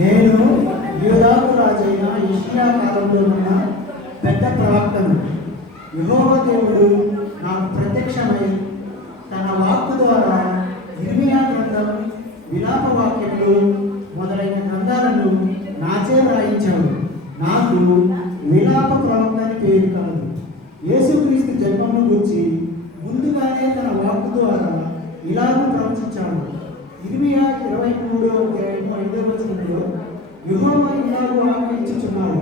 నేను యూదాకు రాజైన యోషియా కాలంలో ఉన్న పెద్ద ప్రవక్తను. యెహోవా దేవుడు నాకు ప్రత్యక్షమై తన వాక్కు ద్వారా ఇర్మియా గ్రంథం, విలాప వాక్యములు మొదలైన గ్రంథాలను నాచే రాయించాడు. నాకు విలాప ప్రవక్త అని పేరు కాదు. యేసుక్రీస్తు జన్మను గురించి ముందుగానే తన వాక్కు ద్వారా ఇలాగ ప్రవచించాడు. ఇర్మియా 23:5 యెహోవా ఇలాగ ఆజ్ఞాపించుచున్నాడు,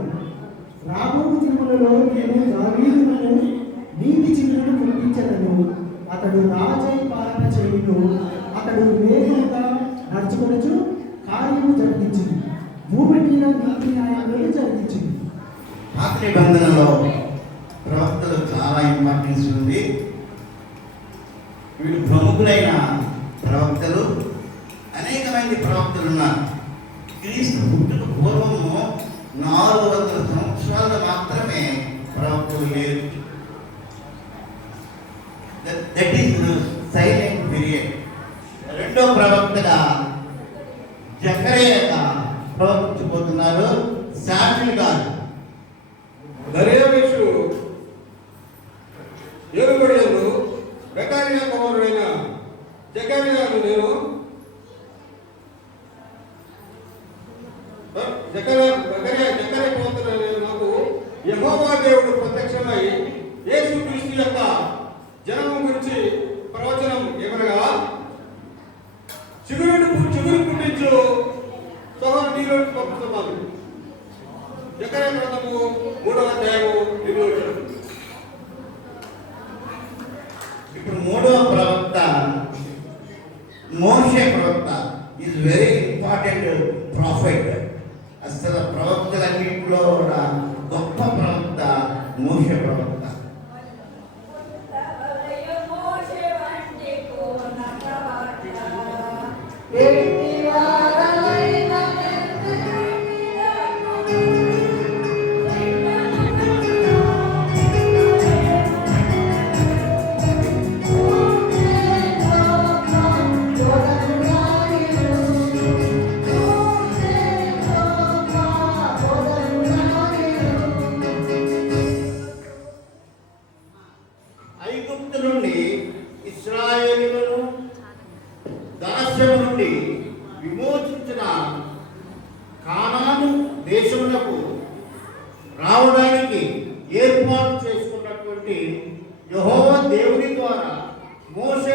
రాబోవు దినములలో నేను దావీదును నీతి చిహ్నను పుట్టించదను. అతడు రాజై పాలన చేయును. అతడు వేగంగా నడుచుకొనుచు కార్యము జరిగించింది. భూమి మీద నీతి న్యాయములను జరిగించింది. పాత నిబంధనలో ప్రవక్తలు చాలా ఇంపార్టెన్స్ ఉంది. వీళ్ళు ప్రముఖులైన ప్రవక్తలు. అనేక మంది ప్రవక్తలు ఉన్నారు. క్రీస్తు పుట్టుక పూర్వము 400 సంవత్సరాలు మాత్రమే ప్రవక్తలు లేరు. That is silent period. రెండో ప్రవక్తగా జకరియా ప్రవచించబోతున్నారు. శామ్యూయల్ గారు దర్యావేషు ఏలుబడియందు బెకారియా కుమారుడైన జకర్యాను నేను జకర్యా పోతున్న నాకు యెహోవా దేవుడు ప్రత్యక్షమై యేసుక్రీస్తు యొక్క జనము గురించి ప్రవచనం ఏమనగా, చిగురు పుట్టించు సహోదరు నీలో పంపుతున్నాను. జకర్యా గ్రంథము 3వ అధ్యాయము 2వ వచనం. ఇప్పుడు మూడవ ప్రవక్త మోషే ప్రవక్త ఈజ్ వెరీ ఇంపార్టెంట్ ప్రాఫిట్. అసలు ప్రవక్తలన్నింటిలో కూడా గొప్ప ప్రవక్త మోషే ప్రవక్త. ఐగుప్తు నుండి ఇశ్రాయేలీయులను దాస్యము నుండి విమోచించిన కానాను దేశములకు రావడానికి ఏర్పాటు చేసుకున్నటువంటి యెహోవా దేవుని ద్వారా మోషే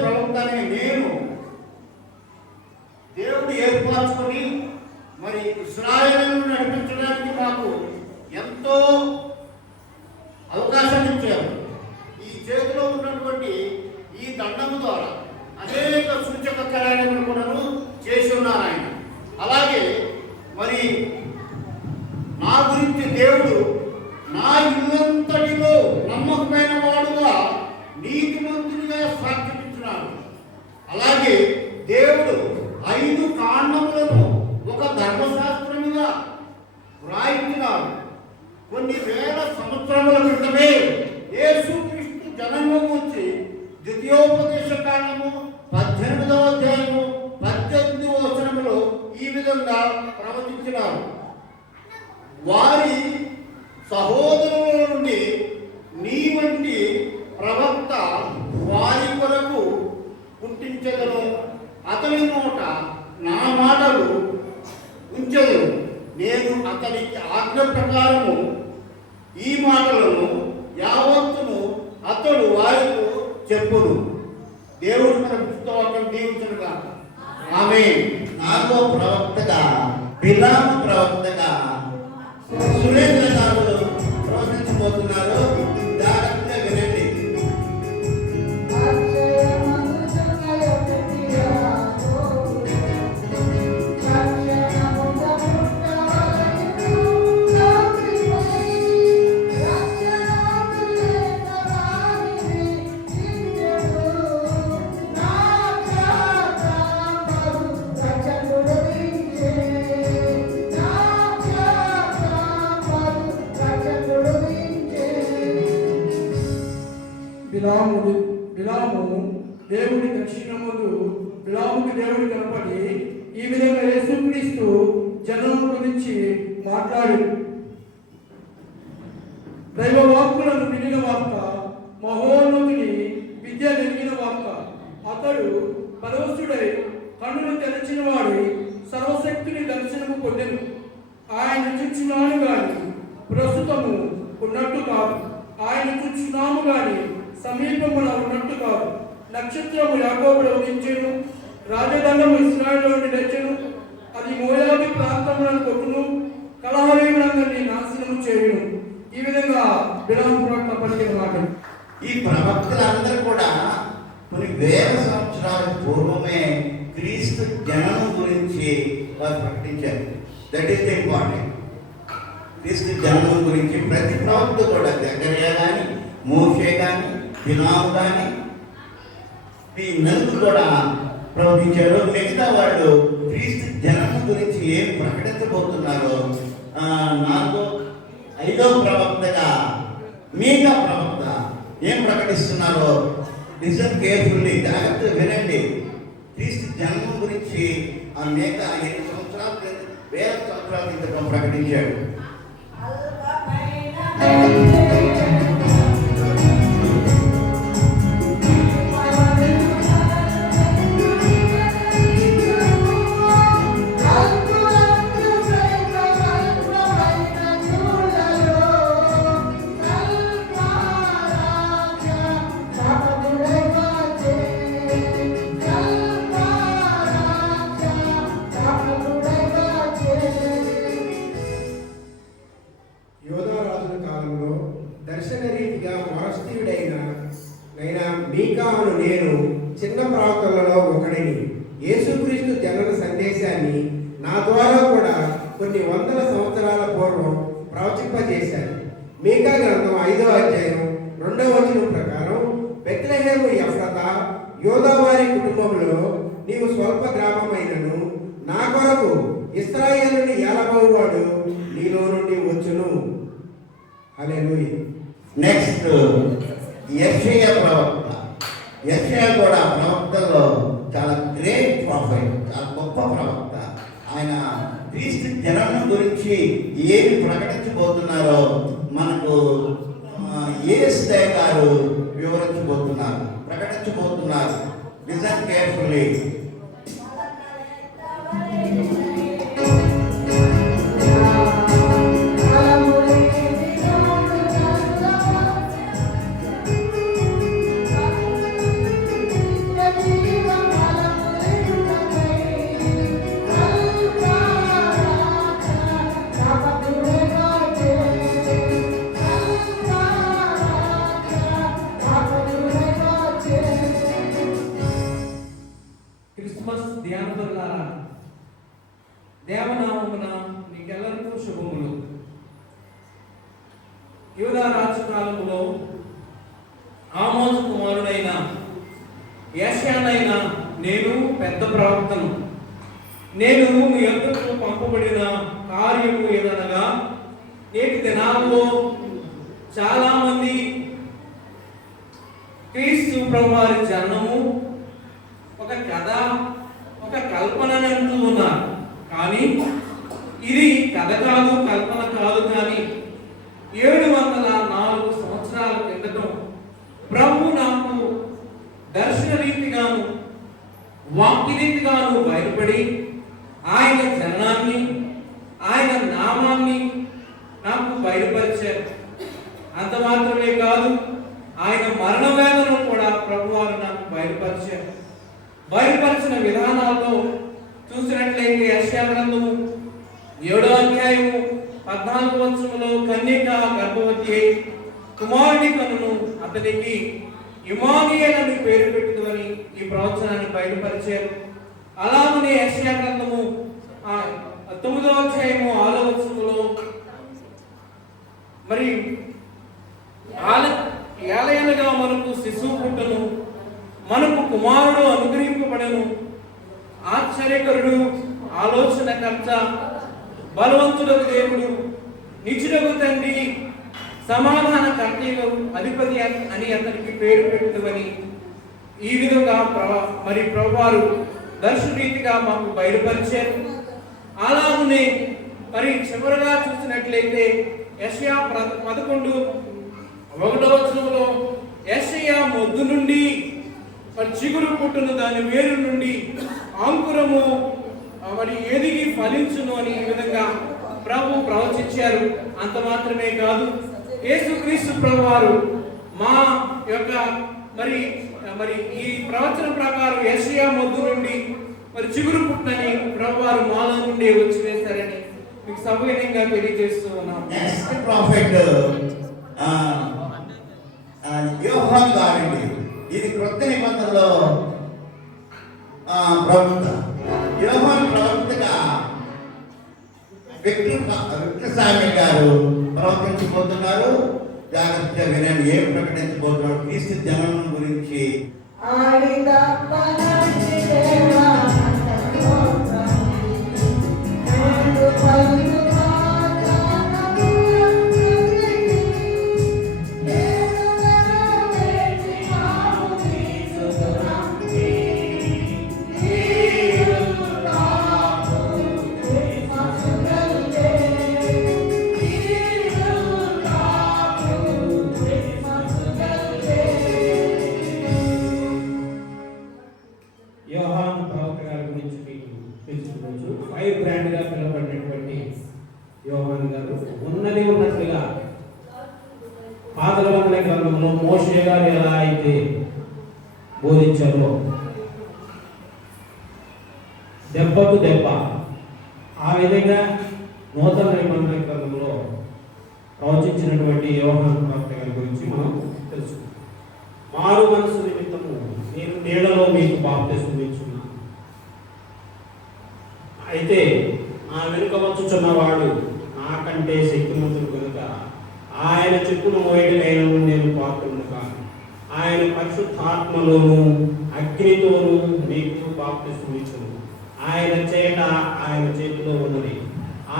ప్రవక్త అనే నేను దేవుడు ఏర్పరచుకొని మరి ఇశ్రాయేలును నడిపించడానికి మాకు ఎంతో అవకాశం ఇచ్చారు. ఈ చేతిలో ఉన్నటువంటి ఈ దండము ద్వారా అనేక సూచక కార్యములు కూడా చేసి ఉన్నారు ఆయన. అలాగే మరి నా గురించి దేవుడు నా ఇల్లంతటిలో నమ్మకమైన వాడుగా నీతిమంతుడిగా సాక్షిస్తున్నాడు. అలాగే దేవుడు 5 కాండములను ఒక ధర్మశాస్త్రముగా వ్రాయించినాడు. కొన్ని వేల సంవత్సరముల క్రితమే యేసుక్రీస్తు జన్మము గురించి ద్వితీయోపదేశ కాండము 18వ అధ్యాయము 18వ వచనములో ఈ విధంగా ప్రవచించినారు. వారి సహోదరుల నుండి నీ వంటి ప్రవక్త వారి కొరకు పుట్టించగలను. అతని నోట నా మాటలు ఉంచదు. నేను అతనికి ఆజ్ఞ ప్రకారము ఈ మాటలను యావత్తును అతడు వారికి చెప్పును. దేవుడు మన పుస్తకం దీవించునుగా. ఆమేన్. 4వ ప్రవక్తగా బిలాము ప్రవక్తగా సురేంద్ర గారు ప్రవచించబోతున్నారు. జాగ్రత్తగా వినండి. నా దేవుడు కనపడి ఈ విధంగా యేసుక్రీస్తు జనం గురించి మాట్లాడు. దైవ వాక్కులను వినిన వార్త, మహోన్నతుని విద్య నెరిగిన వార్త. అతడు పరవశుడై కన్నులు తెరచిన వాడి సర్వశక్తిని దర్శనము పొందెను. ఆయన చూచున్నాను గాని ప్రస్తుతము ఉన్నట్టు కాదు, ఆయన చూచున్నాము గాని సమీపమున ఉన్నట్టు కాదు. నక్షత్రము యాకోబులో ఉదించెను, రాజదండము ఇశ్రాయేలు నుండి లేచెను. అది మోయాబు ప్రాంతములను కొట్టును, కలహవీరులందరినీ నాశనము చేయును. ఈ విధంగా బిలాము ప్రవక్త పలికిన మాటలు. ఈ ప్రవక్తలందరూ కూడా కొన్ని వేల సంవత్సరాల పూర్వమే క్రీస్తు జననం గురించి వారు ప్రకటించారు. That is the important. క్రీస్తు జననం గురించి ప్రతి ప్రవక్త కూడా, జకర్యా కానీ, మోషే కానీ, బిలాము కానీ, ఈ నలుగురు కూడా ప్రవచించారు. మిగతా వాళ్ళు క్రీస్తు జననం గురించి ఏం ప్రకటించబోతున్నారో 5వ ప్రవక్తగా మీకా ప్రవక్త ఏం ప్రకటిస్తున్నారో లిసన్ కేర్ఫుల్లీ, జాగ్రత్తగా వినండి. క్రీస్తు జన్మం గురించి ఆ మేక 8 సంవత్సరాల వేల సంవత్సరాల క్రితం ప్రకటించాడు. మీకాను నేను చిన్న ప్రవక్తలలో ఒకడిని. యేసుక్రీస్తు జనన సందేశాన్ని నా ద్వారా కూడా కొన్ని వందల సంవత్సరాల పూర్వం ప్రవచింపజేశారు. మీకా గ్రంథం 5వ అధ్యాయం 2వ వచనం ప్రకారం, బెత్లెహేము ఎఫ్రాతా, యోదా వారి కుటుంబంలో నీవు స్వల్ప గ్రామమైనను నా కొరకు ఇశ్రాయేలుని ఏలబోవాడు నీలో నుండి వచ్చును. హల్లెలూయా. నెక్స్ట్ యెషయా ప్రవక్త. యెషయా కూడా ప్రవక్తలో చాలా గ్రేట్ ప్రాఫిట్, చాలా గొప్ప ప్రవక్త. ఆయన క్రీస్తు జననం గురించి ఏమి ప్రకటించబోతున్నారో మనకు యేసయ్య గారు వివరించబోతున్నారు, ప్రకటించబోతున్నారు. Listen carefully. దేవనామమున మీకెల్లరికూ శుభములు. యూదా రాజు కాలములో ఆమోజు కుమారుడైన యెషయానైన నేను పెద్ద ప్రవక్తను. నేను మీ యొద్దకు పంపబడిన కార్యము ఏదనగా, నేటి దినాల్లో చాలా మంది క్రీస్తు ప్రభువారి జననము ఒక కథ, ఒక కల్పన అంటూ ఉన్నారు. కానీ ఇది కథ కాదు, కల్పన కాదు. కానీ 704 సంవత్సరాల క్రితం ప్రభు నాకు దర్శన రీతిగాను వాక్యరీతిగాను బయలుపడి ఆయన జననాన్ని, ఆయన నామాన్ని నాకు బయలుపరిచారు. అంత మాత్రమే కాదు, ఆయన మరణ వేదనను కూడా ప్రభువారు నాకు బయలుపరిచారు. బయలుపరిచిన విధానాల్లో చూసినట్లయితే యెషయా గ్రంథము 7వ అధ్యాయము 14వ వచనములో, కన్యక గర్భవతి అయి కుమారుని కనును, అతనికి ఇమ్మానుయేలు అని పేరు పెట్టుదని ఈ ప్రవచనాన్ని బయలుపరిచారు. అలాగనే యెషయా గ్రంథము 9వ అధ్యాయము 6వ వచనములో, మరి ఏలయనగా మనకు శిశువు పుట్టును, మనకు కుమారుడు అనుగ్రహింపబడను, ఆశ్చర్యకరుడు, ఆలోచనకర్త, బలవంతుడకు దేవుడు, నిజుడకు తండ్రి, సమాధాన కర్తయ్య అధిపతి అని అతనికి పేరు పెట్టుదని ఈ విధంగా మరి ప్రభువారు దర్శనరీతిగా మాకు బయలుపరిచారు. అలాగనే మరి చివరగా చూసినట్లయితే యెషయా 11:1 యెషయా మొద్దు నుండి మరి చిగురు పుట్టును, దాని వేరు నుండి అంకురము మరి ఎదిగి ఫలించును అని ఈ విధంగా ప్రభు ప్రవచించారు. అంత మాత్రమే కాదు, యేసుక్రీస్తు ప్రభువారు మా యొక్క మరి మరి ఈ ప్రవచన ప్రకారం యెషయా మొద్దు నుండి మరి చిగురు పుట్టని ప్రభువారు మాలో నుండి వచ్చి వేశారని మీకు సవినయంగా తెలియజేస్తూ ఉన్నాం. నెక్స్ట్ ప్రాఫెట్ యోహాను గారండి. ఇది క్రొత్త నిబంధనలో ప్రవక్త. యోహాను ప్రవక్తగా విక్టర్ సామి గారు ప్రవచించబోతున్నారు. జాగ్రత్తగా వినండి. ఏం ప్రకటించబోతున్నారు? క్రీస్తు జననం గురించి. యోహాను ప్రవక్త గారి గురించి మీకు తెలుసుకోవచ్చు. ఫైర్ బ్రాండ్ గా పిలువబడినటువంటి యోహాను గారు ఉన్నట్లుగా పాతల గ్రంథంలో మోషే గారు ఎలా అయితే బోధించారో దెబ్బకు దెబ్బ, ఆ విధంగా నూతన నిబంధన గ్రంథంలో ప్రవచించినటువంటి యోహాను ప్రవక్త గారి గురించి మనం తెలుసుకుంటాం. మారు మనసు నిమిత్తము నేను నీళ్లలో మీకు బాప్తిస్మం ఇచ్చున్నాను, అయితే నా వెనుక వచ్చుచున్నవాడు నాకంటే శక్తిమంతుడు కనుక ఆయన చెప్పును మోయటమైనను నేను పాత్రుడు కాను. ఆయన పరిశుద్ధాత్మలోను అగ్నితోను మీకు బాప్తిస్మం ఇచ్చును. ఆయన చేట ఆయన చేతిలో ఉన్నది.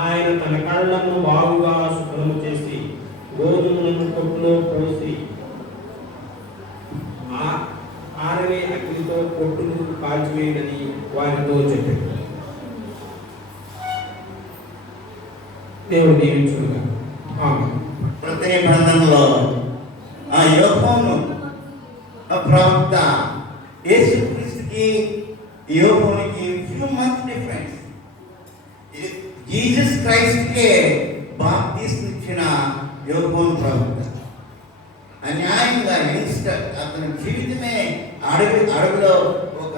ఆయన తన కళ్ళను బాగుగా శుభ్రము చేసి గోధుమలను కొట్టులో పోసి ఆరని అగ్నితో కొట్టును కాల్చివేయడని వారితో చెప్పాడు. దేవుడు దీవించుగా. ప్రతి నిబంధనలో ఆ యోహాను ప్రవక్త యేసుక్రీస్తుకి యోహానుకి ఫ్యూ మంత్స్ డిఫరెన్స్. జీసస్ క్రైస్ట్కే బాప్తిస్మం ఇచ్చిన యోహాను ప్రవక్త అన్యాయంగా యంగ్స్టర్, అతని జీవితమే అడవిలో ఒక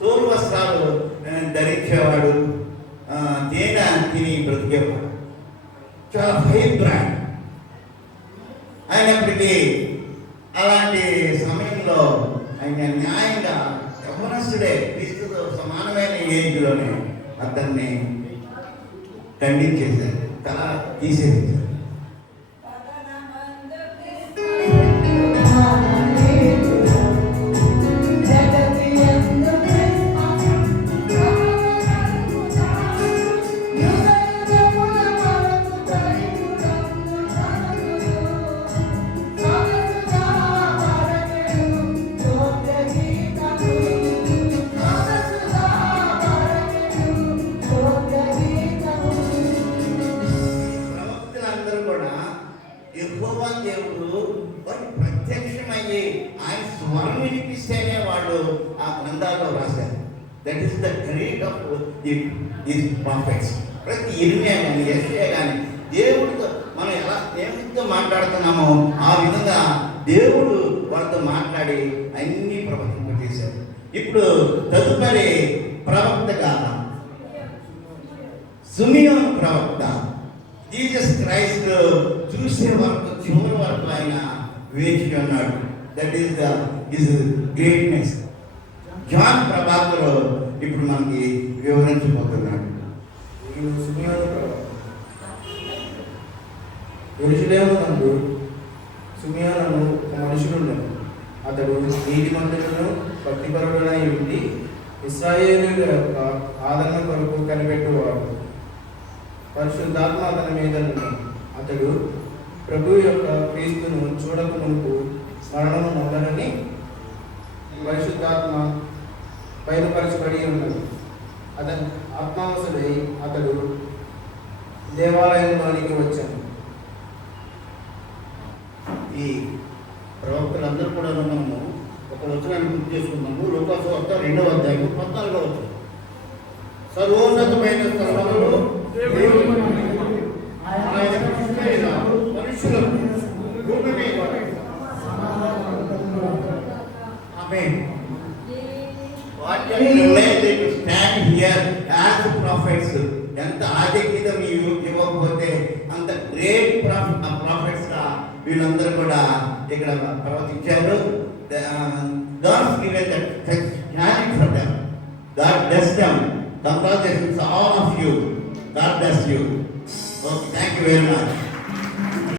తోలు వస్త్రాలు ధరించేవాడు, తేనె తిని బ్రతికేవాడు. చాలా హై బ్రాండ్ అయినప్పటికీ అలాంటి సమయంలో ఆయన న్యాయంగా యవనస్తుడే క్రీస్తుతో సమానమైన ఏజ్లోనే అతన్ని ఖండించేశారు, తల తీసేశారు. ప్రత్యక్షమయ్యి ఆయన స్వరం వినిపిస్తేనే వాళ్ళు ఆ గ్రంథాల్లో రాశారు. That is the great of this profits. ప్రతి ఇర్మియా కానీ యెషయా కానీ దేవుడితో మనం ఎలా దేవుడితో మాట్లాడుతున్నామో ఆ విధంగా దేవుడు వాళ్ళతో మాట్లాడి అన్ని ప్రవచింపజేశారు. ఇప్పుడు తదుపరి ప్రవక్తగా సిమియోను ప్రవక్త జీసస్ క్రైస్ట్ చూసే వరకు చివరి వరకు ఆయన వేచి ఉన్నాడు. That is the his greatness. John Prabhakar ఇప్పుడు మనకి వివరించబోతున్నాడు. యెరూషలేము నందు సిమియోను ఒక మనుషుడుండెను. అతడు నీతిమంతుడును భక్తిపరుడునై ఉండి ఇశ్రాయేలీయుల యొక్క ఆదరణ కొరకు కనిపెట్టువాడు. పరిశుద్ధాత్మ అతని మీద ఉండెను. అతడు ప్రభు యొక్క క్రీస్తును చూడక మునుపు మరణము మొదలని బయలుపరచబడి ఉన్నది. అతను ఆత్మావసుడై అతడు దేవాలయంలోనికి వచ్చాను. ఈ ప్రవక్తలందరూ కూడా మనము ఒక వచనాన్ని గుర్తు చేసుకున్నాము. లూకాసు వార్త 2వ అధ్యాయం 14వ వచనం. సర్వోన్నతమైన స్థలములలో ఆయన కృష్ణైన మనుషులకు భూమి మీద ఆమేన్. What can relate to stand here as prophets? ఎంత ఆధిక్యత ఇవ్వకపోతే అంత గ్రేట్ ప్రాఫిట్స్ గా వీళ్ళందరూ కూడా ఇక్కడ ప్రవర్తించారు. God's given that talent for them. God bless them. Congratulations all of you. God bless you. Okay, thank you very much.